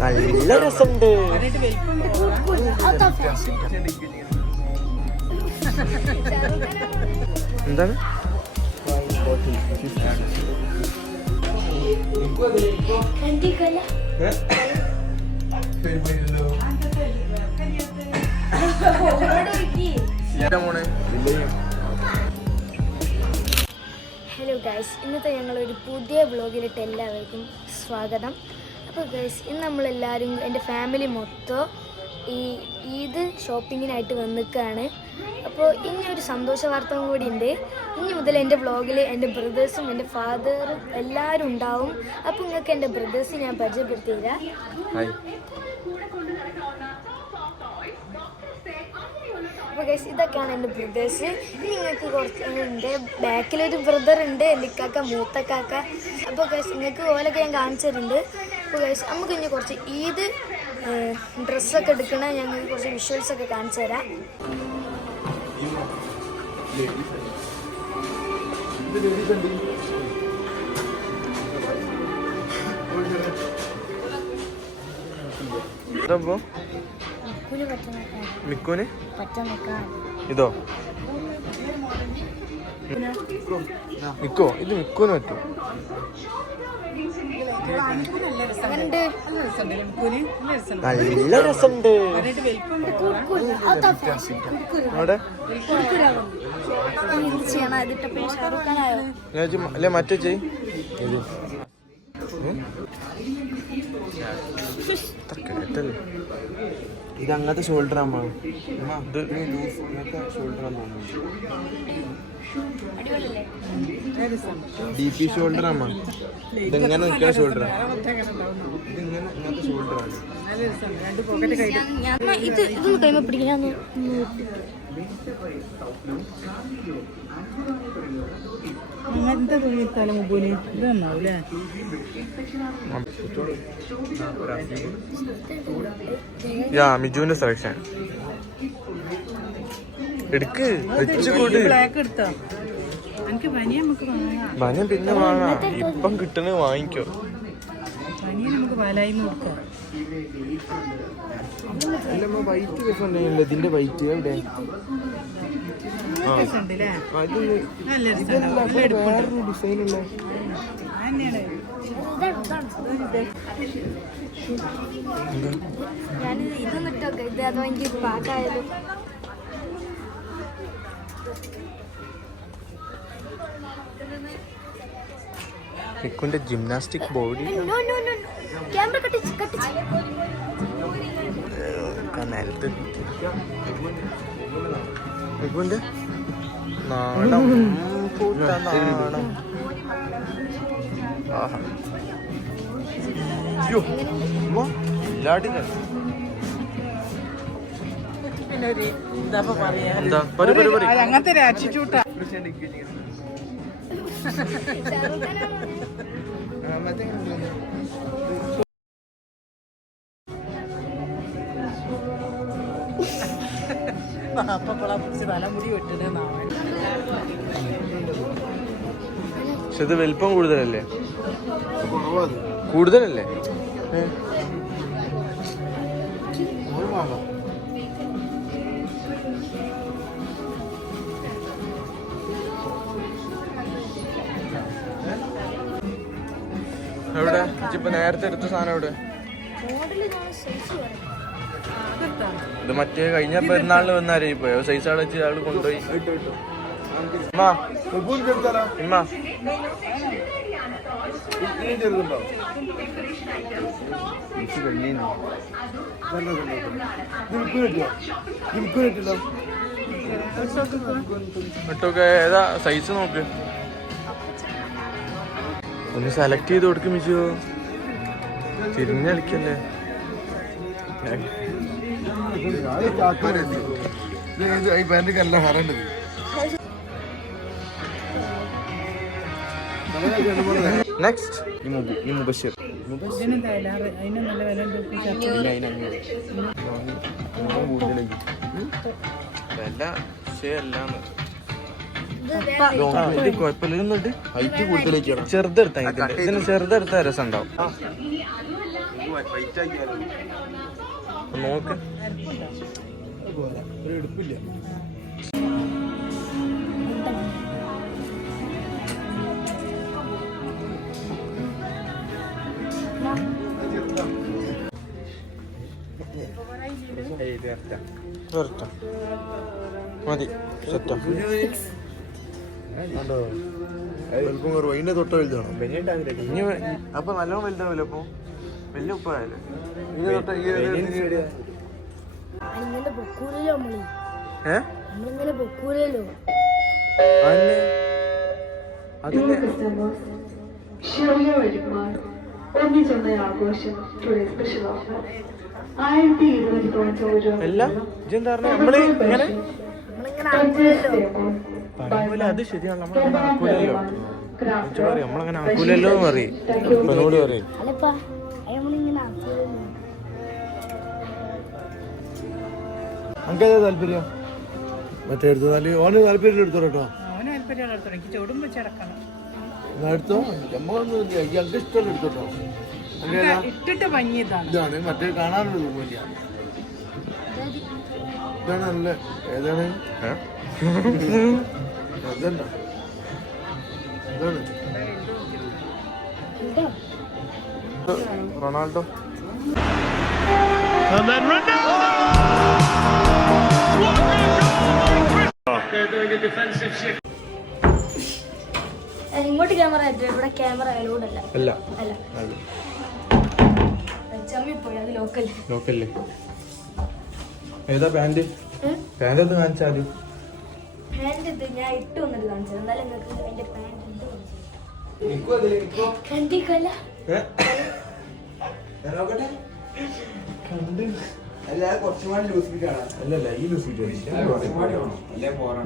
നല്ല രസമുണ്ട്. എന്താണ് ഹലോ ഗൈസ്, ഇന്നത്തെ ഞങ്ങളൊരു പുതിയ വ്ളോഗിലിട്ട് എല്ലാവർക്കും സ്വാഗതം. അപ്പോൾ ഗൈസ്, ഇന്ന് നമ്മളെല്ലാവരും എൻ്റെ ഫാമിലി മൊത്തം ഈ ഈദ് ഷോപ്പിങ്ങിനായിട്ട് വന്നിക്കുകയാണ്. അപ്പോൾ ഇനി ഒരു സന്തോഷ വാർത്ത കൂടി ഉണ്ട്. ഇനി മുതൽ എൻ്റെ വ്ളോഗിൽ എൻ്റെ ബ്രദേഴ്സും എൻ്റെ ഫാദറും എല്ലാവരും ഉണ്ടാവും. അപ്പോൾ നിങ്ങൾക്ക് എൻ്റെ ബ്രദേഴ്സ് ഞാൻ പരിചയപ്പെടുത്തിയില്ല. അപ്പോൾ ഗൈസ്, ഇതൊക്കെയാണ് എൻ്റെ ബ്രദേഴ്സ്. ഇനി നിങ്ങൾക്ക് കുറച്ച് എൻ്റെ ബാക്കിലൊരു ബ്രദർ ഉണ്ട്, എൻ്റെ ഇക്കാക്ക, മൂത്തക്കാക്ക. അപ്പോൾ ഗൈസ്, നിങ്ങൾക്ക് ഓലൊക്കെ ഞാൻ കാണിച്ചിട്ടുണ്ട്. അപ്പോൾ ഗൈസ്, നമുക്ക് ഇനി കുറച്ച് ഈദ് ഡ്രസ്സൊക്കെ എടുക്കണ ഞങ്ങൾക്ക് കുറച്ച് വിഷ്വൽസൊക്കെ കാണിച്ചു തരാം. മിക്കുന് ഇതോ മിക്കോ ഇത് മിക്കുന് പറ്റും. നല്ല രസമുണ്ട്. അല്ലെ മറ്റേ ചെയ് ഇത് അങ്ങനത്തെ ഷോൾഡർ അമ്മ ഇത് ഇങ്ങനത്തെ ഷോൾഡർ തോന്നുന്നു. DP ഷോൾഡർ അമ്മ. ഇതെങ്ങനെ നിൽക്കുന്ന ഷോൾഡറാ? ഇതിങ്ങനെ ഇങ്ങനത്തെ ഷോൾഡറാണ്. ഇതൊന്ന് കൈമ പിടിക്കാന്ന്. അങ്ങനത്തെ തുണിത്താലും മുമ്പൂന് ഇത് തന്നാവൂല്ലേ? മിജുവിന്റെ സെലക്ഷൻ എടുക്ക്. ബ്ലാക്ക് എടുത്തോ? എനിക്ക് ബനിയൻ നമുക്ക് വാങ്ങാം. ബനിയൻ പിന്നെ വാങ്ങാം. ഇപ്പം കിട്ടണ വാങ്ങിക്കോ. ബനിയൻ നമുക്ക് പാലായിന്ന് കൊടുക്കാം. വൈറ്റ് ഇതിന്റെ വൈറ്റ് എവിടെ? വേറൊരു ഡിസൈനുള്ള ഞാനിത് ഇതൊന്നിട്ടൊക്കെ ഇത് അതോ എനിക്ക് പാട്ടായാലും. മിക്കുന്റെ ജിംനാസ്റ്റിക് ബോഡി നേരത്തെ മിക്കുന്റെ നാണം നാണം. ആഹാ ഇല്ലാടി അങ്ങനത്തെ ഒരു ആറ്റിറ്റ്യൂട്ടാ. തലമുടി വെട്ടിട്ട് പക്ഷെ ഇത് വലിപ്പം കൂടുതലല്ലേ? കൂടുതലല്ലേ? എവിടെ ഇപ്പൊ നേരത്തെ എടുത്ത സാധനം എവിടെ? ഇത് മറ്റേ കഴിഞ്ഞ പെരുന്നാളിന് വന്നാരേ പോയോ? സൈസ് അവിടെ വെച്ച് ആള് കൊണ്ടുപോയി. ഇട്ടൊക്കെ ഏതാ സൈസ് നോക്ക്. ഒന്ന് സെലക്ട് ചെയ്ത് കൊടുക്കും മിച്ചു. തിരിഞ്ഞളിക്കല്ലേ? പാൻറ്റല്ല ഹറണ്ടത് നെക്സ്റ്റ് ഈ മുബഷിർ ഇതിനെന്താ അതിന് നല്ല വില ഉണ്ട് വില ശരിയല്ലാന്ന് കുഴപ്പമില്ല ഹൈറ്റ് കൂടുതലേക്കാണ് ചെറുതെടുത്താ ഇതിന് ചെറുതെടുത്ത രസം ഉണ്ടാവും നോക്ക് ഒരു എടുപ്പില്ല. മതി സെറ്റാ അതിന്റെ തൊട്ട് വലുതാണോ? ഇനി അപ്പൊ നല്ലോണം വലുതാവില്ല അപ്പൊ വലിയ ഉപ്പായാലേ ഇങ്ങനെ പൊക്കൂലല്ലോ നമ്മളിങ്ങനെ പൊക്കൂലല്ലോ. അതിന്റെ അല്ല ഇതെന്താ പറഞ്ഞ നമ്മള് ഇങ്ങനെ നമ്മളിങ്ങനെ ആക്കൂലല്ലോ. പറയൂല അത് ശരിയാണ് നമ്മളങ്ങനെ ആക്കൂലല്ലോ പറയും നമ്മളങ്ങനെ ആക്കൂലല്ലോ എന്ന് പറയും എന്നോട് പറയും അല്ലപ്പാ നമ്മളിങ്ങനെ ആക്കൂലല്ലോ. നമുക്കേതാ താല്പര്യം? മറ്റേ എടുത്താല് ഓന് താല്പര്യം എടുത്തോ കേട്ടോ. അവന് താല്പര്യമുള്ള എടുത്തോളൂ. എനിക്ക് ചുടും വെച്ച് കിടക്കണം. എടുത്തോ ഞമ്മളൊന്നും ഞങ്ങൾക്ക് ഇഷ്ടമല്ല എടുത്തോട്ടോ. ഇട്ടിട്ട് ഭംഗിയതാണ്. ഇതാണ് മറ്റേ കാണാനുള്ള രൂപമില്ല. ഇതാണ് നല്ല ഏതാണ് അതല്ല ഇതാണ് റൊണാൾഡോ ഇങ്ങോട്ട് ക്യാമറ ഇവിടെ ക്യാമറ അലോഡല്ല. അല്ല അല്ല ചമ്മിപ്പോയി. അത് ലോക്കൽ നോക്കല്ലേ ഏതാ പാന്റ് പാന്റ് ഒന്ന് കാണിച്ചാല് പാന്റ് ഇത് ഞാൻ ഇട്ട് വന്നിട്ട് കാണിച്ചത്. എന്നാലും നിങ്ങൾക്ക് എന്റെ പാന്റ് കണ്ടിക്കല്ല. അല്ലല്ല ഈ ലൂസ്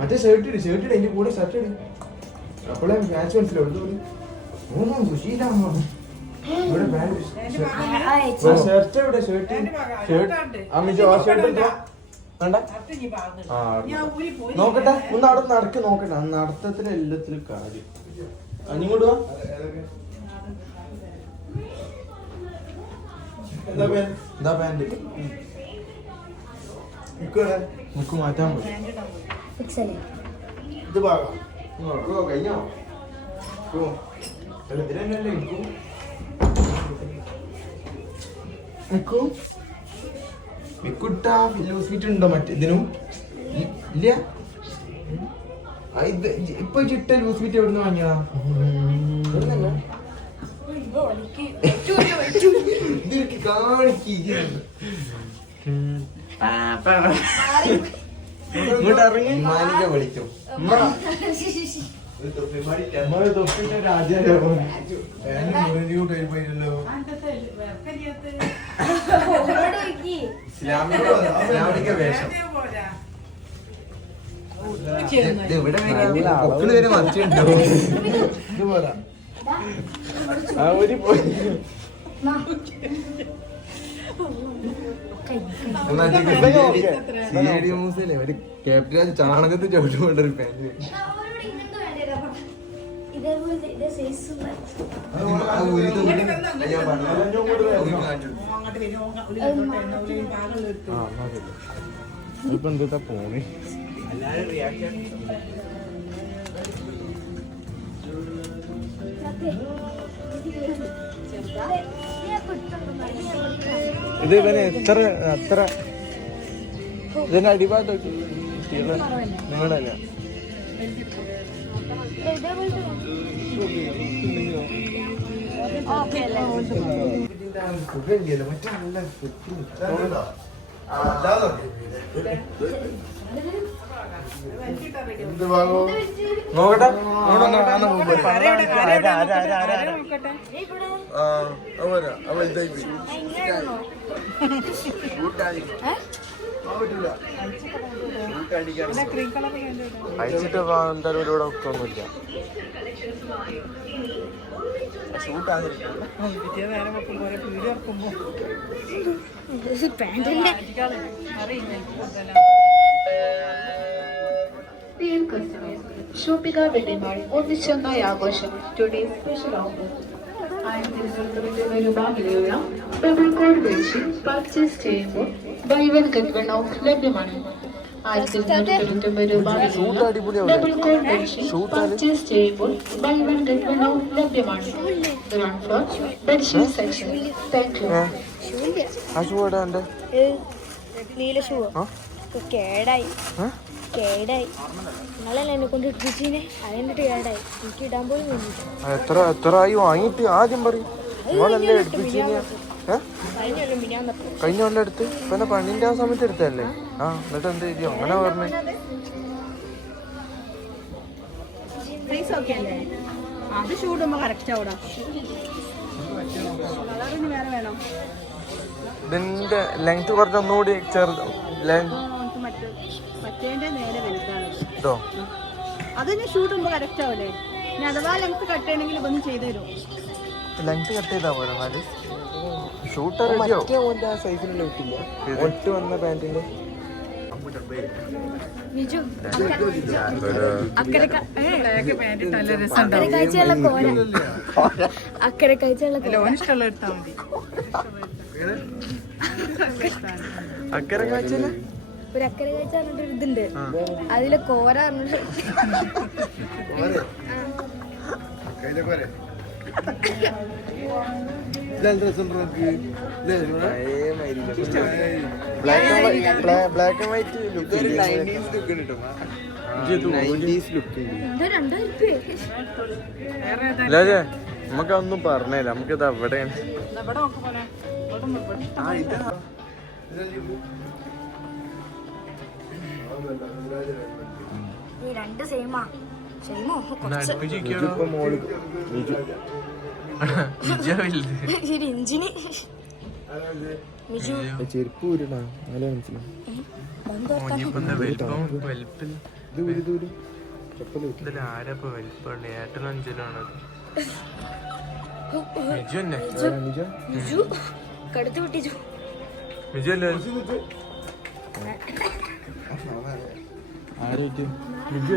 മറ്റേ ഷർട്ട് ഇട് അതിന്റെ കൂടെ ഷർട്ട് ഇട് അപ്പോഴേ മാച്ച് മനസ്സിലാവും ഇവിടെ ഷർട്ട് എവിടെ ഷർട്ട് അമ്മിച്ചോ ആ ഷർട്ട് എടുത്തോ വേണ്ട ആ നോക്കട്ടെ ഒന്ന് അവിടെ നടക്ക് നോക്കട്ടെ നടത്തത്തില് എല്ലാത്തിലും കാര്യം അഞ്ഞിങ്ങോട്ട് വാ എന്താ പാന്റ് നമുക്ക് മാറ്റാൻ മതി ഇത് ഭാഗം കഴിഞ്ഞോ ഇതിനല്ലേ ലൂസ് ഫിറ്റ് ഉണ്ടോ മറ്റേതിനും ഇല്ല ഇപ്പൊ ചിട്ട ലൂസ് ഫിറ്റ് എവിടുന്ന് വാങ്ങിയതാ ഇങ്ങോട്ട് ഇറങ്ങി മാലിക വിളിക്കും തൊപ്പിന്റെ രാജാരോ ഇസ്ലാമിക വേഷം ഇവിടെ വരെ മറിച്ചുണ്ടോ ഇത് പോരാ ആ ഒരു പോയി ഒരു ക്യാപ്റ്റൻ ചാണകത്തിൽ ചവിട്ടുകൊണ്ട് ഒരു പാന്റ് ഇപ്പൊ എന്താ പോണേ ഇത് ഇവന് അത്ര ഇതിന്റെ അടിഭാഗത്ത് നിങ്ങളുടെ അല്ല സുഖമില്ലല്ലോ മറ്റേ നല്ല നോക്കട്ടെ ക്രീം കളർ അയച്ചിട്ട് എന്തായാലും ഇവിടെ ഒക്കൊന്നുമില്ല. നേരെ വെക്കുമ്പോ വീഡിയോ ഇറക്കുമ്പോ പാൻറ്റിന്റെ Dear customers, Shopika Wedding Mall ഒന്നിച്ചൊന്നായി ആഘോഷം. Today's special offer. 1090 രൂപയിലുള്ള ഡബിൾ കോഡ് ബെഡ്ഷീറ്റ് പർച്ചേസ് ചെയ്യുമ്പോൾ buy one get one off ലഭ്യമാണ്. 1299 രൂപയിലുള്ള ഡബിൾ കോഡ് ബെഡ്ഷീറ്റ് പർച്ചേസ് ചെയ്യുമ്പോൾ buy one get one off ലഭ്യമാണ്. Ground floor bedsheet section. Thank you. ആ shoe എടാ എൻ്റെ നീല ഷൂ കേടായി നിങ്ങളല്ലേ എന്നെ കൊണ്ട് ഇട്ടിച്ചിനെ അതെന്നിട്ട് കേടായി എനിക്ക് ഇടാൻ പോലും വേണ്ടിട്ട് എത്ര ആയി വാങ്ങിയിട്ട് ആദ്യം പറയും. നിങ്ങളല്ലേ എടുപ്പിച്ചില്ല? കഴിഞ്ഞ കൊല്ലം എടുത്ത് പിന്നെ പണിന്റെ ആ സമയത്ത് എടുത്തല്ലേ? ആ എന്നിട്ട് എന്ത് ചെയ്യും അങ്ങനെ പറഞ്ഞേ? സൈസ് ഓക്കെ അല്ലേ? അത് ഷൂടുമ്പോ കറക്റ്റ് ആവൂടാ. കളറിന് വേറെ വേണം. ഇതിന്റെ ലെങ്ത് കുറച്ചൊന്നുകൂടി ചെറുത് മറ്റേന്റെ നേരെ വലുതാണ്. ഇതോ അത് ഞാൻ ഷൂട്ടുമ്പോ കറക്റ്റ് ആവൂലേ? ഞാൻ അഥവാ ലെങ്ത് കട്ട് ചെയ്യണമെങ്കിൽ ഇതൊന്നും ചെയ്തു തരും. ലെങ്ത് കട്ട് ചെയ്താ പോലെ എന്നാല് ഷൂട്ട് റെഡിയോ സൈസിലുള്ള ഒട്ട് വന്ന പാന്റിന്റെ അക്കരെ കാഴ്ചയുള്ള കോര അക്കരെ കാഴ്ചയുള്ള ഇഷ്ടമുള്ള എടുത്താൽ മതി. അക്കരെ കാഴ്ചയില് ഒരു അക്കരെ കാഴ്ച പറഞ്ഞിട്ടൊരു ഇതുണ്ട്, അതിലെ കോര പറഞ്ഞിട്ട് ബ്ലാക്ക് ആൻഡ് വൈറ്റ് ലുക്ക് നമുക്കൊന്നും പറഞ്ഞില്ല. നമുക്കിത് എവിടെയാണ് ഇവിടെ നോക്ക് പോലെ രണ്ട് സെയിമാ സെയിമോ ശരി ഇഞ്ചിന് ചെരുപ്പ് ഊരണ നല്ല മനസ്സിലാവും. ആരപ്പോ വലിപ്പുണ്ട് ഏട്ടനും അഞ്ചനാണത്. മിജു തന്നെ മിജു കടുത്ത് വിട്ടിച്ചു. മിജു അല്ലേ? മിജു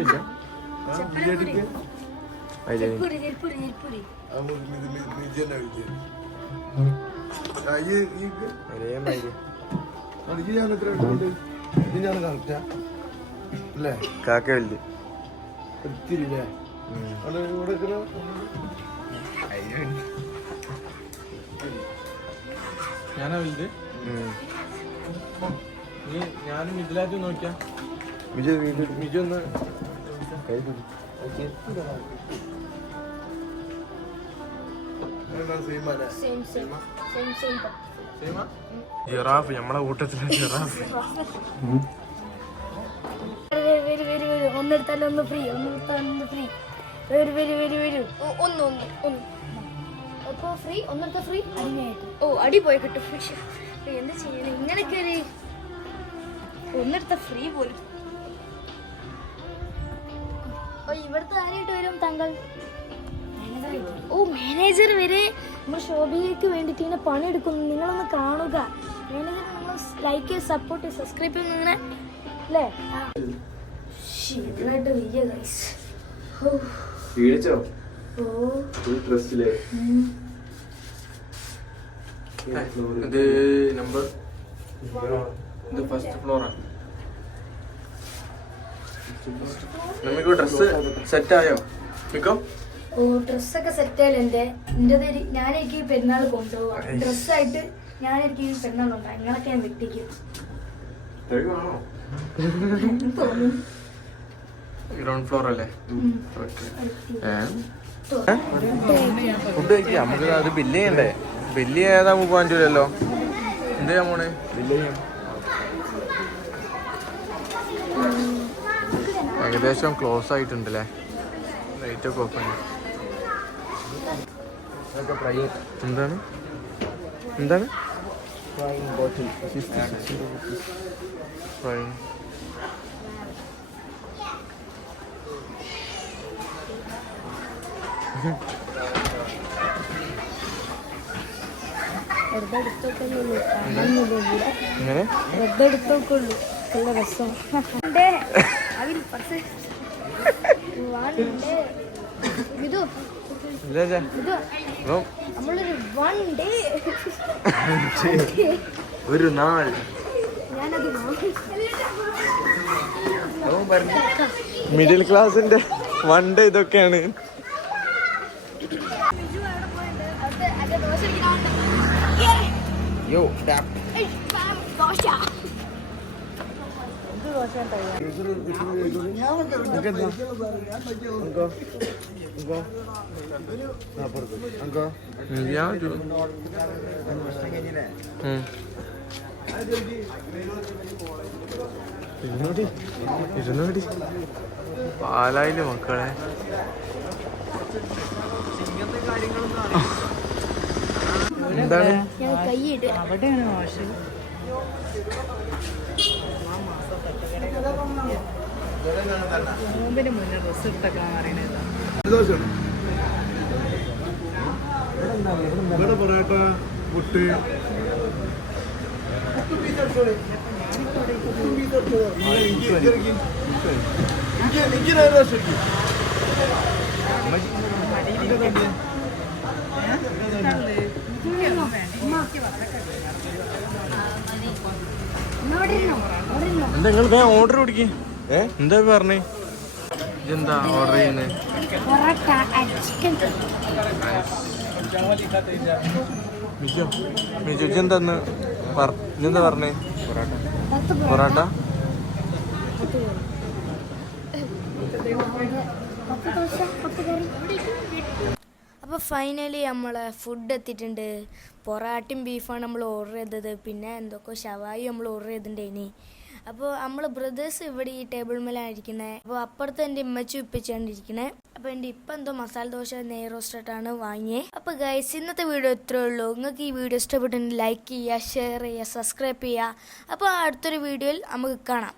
അല്ല കാക്ക വലുത് ഞാനാ വലുത്. ഞാനും ഇതിലായിട്ട് നോക്കിയാ മിജു ഒന്ന് ജിറാഫ് നമ്മളെ കൂട്ടത്തിലെ ജിറാഫ്. ഒന്നെടുത്താലും ഒന്ന് ഫ്രീ, ഒന്നെടുത്താലും ഒന്ന് ഫ്രീ. ഒന്ന് അപ്പൊ ഫ്രീ, ഒന്നെടുത്ത ഫ്രീ അടിമയായിട്ട്. ഓ അടി പോയി കിട്ടും. എന്താ ചെയ്യണേ ഇങ്ങനൊക്കെ ഒരു ഒന്നെടുത്ത ഫ്രീ പോലും. ഇവിടുത്തെ ആരായിട്ട് വരും താങ്കൾ? ഓ മാനേജർ വരെ നമ്മൾ ശോഭയ്ക്ക് വേണ്ടിയിട്ട് ഇങ്ങനെ പണിയെടുക്കുന്നു. നിങ്ങളൊന്ന് കാണുക. മാനേജർ നമ്മൾ ലൈക്ക് സപ്പോർട്ട് സബ്സ്ക്രൈബ് ചെയ്യുന്ന അല്ലേ? ശരിയായിട്ട് വയ്യ ഗൈസ്. ഇത് നമ്പർ ഇത് ഫസ്റ്റ് ഫ്ലോറാണ്. നമുക്ക് ഡ്രസ് സെറ്റ് ആയോ? ഓ ഡ്രസ്സൊക്കെ സെറ്റ് ആയാലും ഞാനെനിക്ക് പെരുന്നാൾ കൊണ്ടുപോവാം. ഡ്രസ്സായിട്ട് ഞാനെനിക്ക് ഈ പെരുന്നാളുണ്ടാകും. നിങ്ങളൊക്കെ ഞാൻ വെട്ടിക്കും. ഗ്രൗണ്ട് ഫ്ലോർ അല്ലേ? ഫുഡ് കഴിക്കാം. നമുക്ക് അത് ബില്ല് ചെയ്യണ്ടേ? ബില്ല് ചെയ്യാതെ നമുക്ക് പോകാൻ പറ്റില്ലല്ലോ. എന്ത് ചെയ്യാൻ പോണേ? ബില്ല് ചെയ്യാം. ഏകദേശം ക്ലോസ് ആയിട്ടുണ്ടല്ലേ? ലൈറ്റ് ഒക്കെ ഓപ്പൺ. എന്താണ് എന്താണ് ഫ്രൈ. വെറുതെ എടുത്തോക്കുള്ളൂ, കാണാനൊന്നുമില്ല ഇവിടെ. ഇങ്ങനെ വെറുതെ എടുത്തോക്കുള്ളൂ, നല്ല രസം. അതിൽ പക്ഷേ ഇത് ഇല്ല ഇത് നമ്മളൊരു വൺ ഡേ ഒരു നാൾ ഞാനത് മിഡിൽ ക്ലാസിന്റെ വൺ ഡേ ഇതൊക്കെയാണ്. യോ ഇരുന്നൂടി പാലായില്ലേ മക്കളെ. എന്താണ് ഞാൻ കൈയിട്ട് അവിടെയാണ് വാഷ്. നോമ്പിന് മുന്നേ ഡ്രസ്സ് എടുത്തൊക്കെ പറയണേതാ. ഇവിടെ പൊറാട്ട പുട്ട് എന്താ നിങ്ങൾ വേഗം ഓർഡർ പിടിക്ക്. എന്താ പറഞ്ഞേ? ഇതെന്താ ഓർഡർ ചെയ്യുന്നത്? പൊറോട്ട ചിക്കൻ മിജു ഇതെന്താന്ന് ഇതെന്താ പറഞ്ഞേ? പൊറോട്ട അപ്പോൾ ഫൈനലി നമ്മളെ ഫുഡ് എത്തിയിട്ടുണ്ട്. പൊറാട്ടയും ബീഫാണ് നമ്മൾ ഓർഡർ ചെയ്തത്. പിന്നെ എന്തൊക്കെ ഷവായി നമ്മൾ ഓർഡർ ചെയ്തിട്ടുണ്ടേനി. അപ്പോൾ നമ്മൾ ബ്രദേഴ്സ് ഇവിടെ ഈ ടേബിൾ മേലായിരിക്കുന്നത്. അപ്പോൾ അപ്പുറത്ത് എൻ്റെ ഇമ്മച്ചി ഉപ്പിച്ചാണ് ഇരിക്കുന്നത്. അപ്പോൾ എൻ്റെ ഇപ്പം എന്തോ മസാല ദോശ നെയ് റോസ്റ്റാണ് വാങ്ങിയത്. അപ്പോൾ ഗൈസ് ഇന്നത്തെ വീഡിയോ ഇത്രയേ ഉള്ളൂ. നിങ്ങൾക്ക് ഈ വീഡിയോ ഇഷ്ടപ്പെട്ടെങ്കിൽ ലൈക്ക് ചെയ്യുക, ഷെയർ ചെയ്യുക, സബ്സ്ക്രൈബ് ചെയ്യുക. അപ്പോൾ അടുത്തൊരു വീഡിയോയിൽ നമുക്ക് കാണാം.